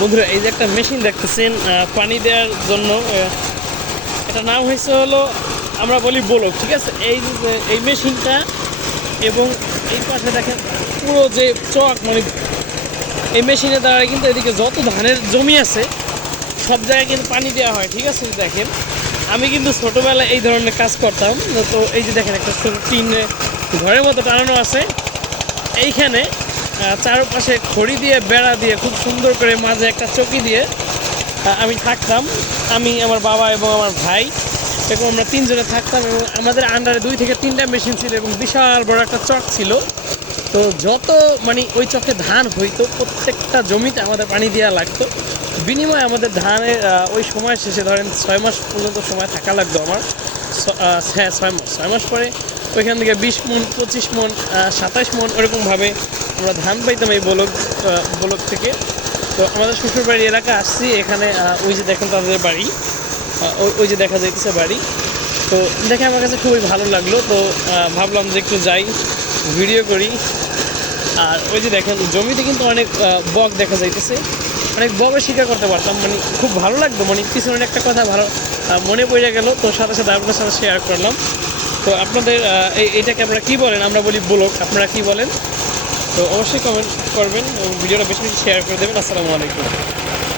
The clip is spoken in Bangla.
বন্ধুরা এই যে একটা মেশিন দেখতেছেন পানি দেওয়ার জন্য, এটা নাম হয়েছে হলো আমরা বলি বোলক, ঠিক আছে। এই মেশিনটা এবং এই পাশে দেখেন পুরো যে চক, মানে এই মেশিনের দ্বারা কিন্তু এদিকে যত ধানের জমি আছে সব জায়গায় কিন্তু পানি দেওয়া হয়, ঠিক আছে। দেখেন আমি কিন্তু ছোটোবেলায় এই ধরনের কাজ করতাম। তো এই যে দেখেন একটা ছোটো টিন ঘরের মতো টানানো আছে, এইখানে চারপাশে খড়ি দিয়ে বেড়া দিয়ে খুব সুন্দর করে মাঝে একটা চকি দিয়ে আমি থাকতাম। আমি, আমার বাবা এবং আমার ভাই, এবং আমরা তিনজনে থাকতাম এবং আমাদের আন্ডারে 2 থেকে 3টা মেশিন ছিল এবং বিশাল বড় একটা চক ছিল। তো যত মানে ওই চকে ধান হইতো প্রত্যেকটা জমিতে আমাদের পানি দেওয়া লাগতো। বিনিময়ে আমাদের ধানের ওই সময় শেষে ধরেন 6 মাস পর্যন্ত সময় থাকা লাগতো আমার। হ্যাঁ, 6 মাস পরে ওইখান থেকে 20 মণ, 25 মণ, 27 মণ ওরকমভাবে আমরা ধান পাইতাম এই বলক থেকে। তো আমাদের শ্বশুরবাড়ি এলাকা আসছি, এখানে ওই যে দেখেন তাদের বাড়ি, ওই যে দেখা যাইতেছে বাড়ি। তো দেখে আমার কাছে খুবই ভালো লাগলো। তো ভাবলাম যে একটু যাই, ভিডিও করি। আর ওই যে দেখেন জমিতে কিন্তু অনেক বক দেখা যাইতেছে, অনেক বকের শিকার করতে পারতাম, মানে খুব ভালো লাগতো। মানে পিছনে একটা কথা ভালো মনে পড়ে গেল, তো সাথে সাথে আপনার সাথে শেয়ার করলাম। তো আপনাদের এইটাকে আপনারা কী বলেন? আমরা বলি ব্লগ, আপনারা কী বলেন? তো অবশ্যই কমেন্ট করবেন এবং ভিডিওটা বেশি বেশি শেয়ার করে দেবেন। আসসালামু আলাইকুম।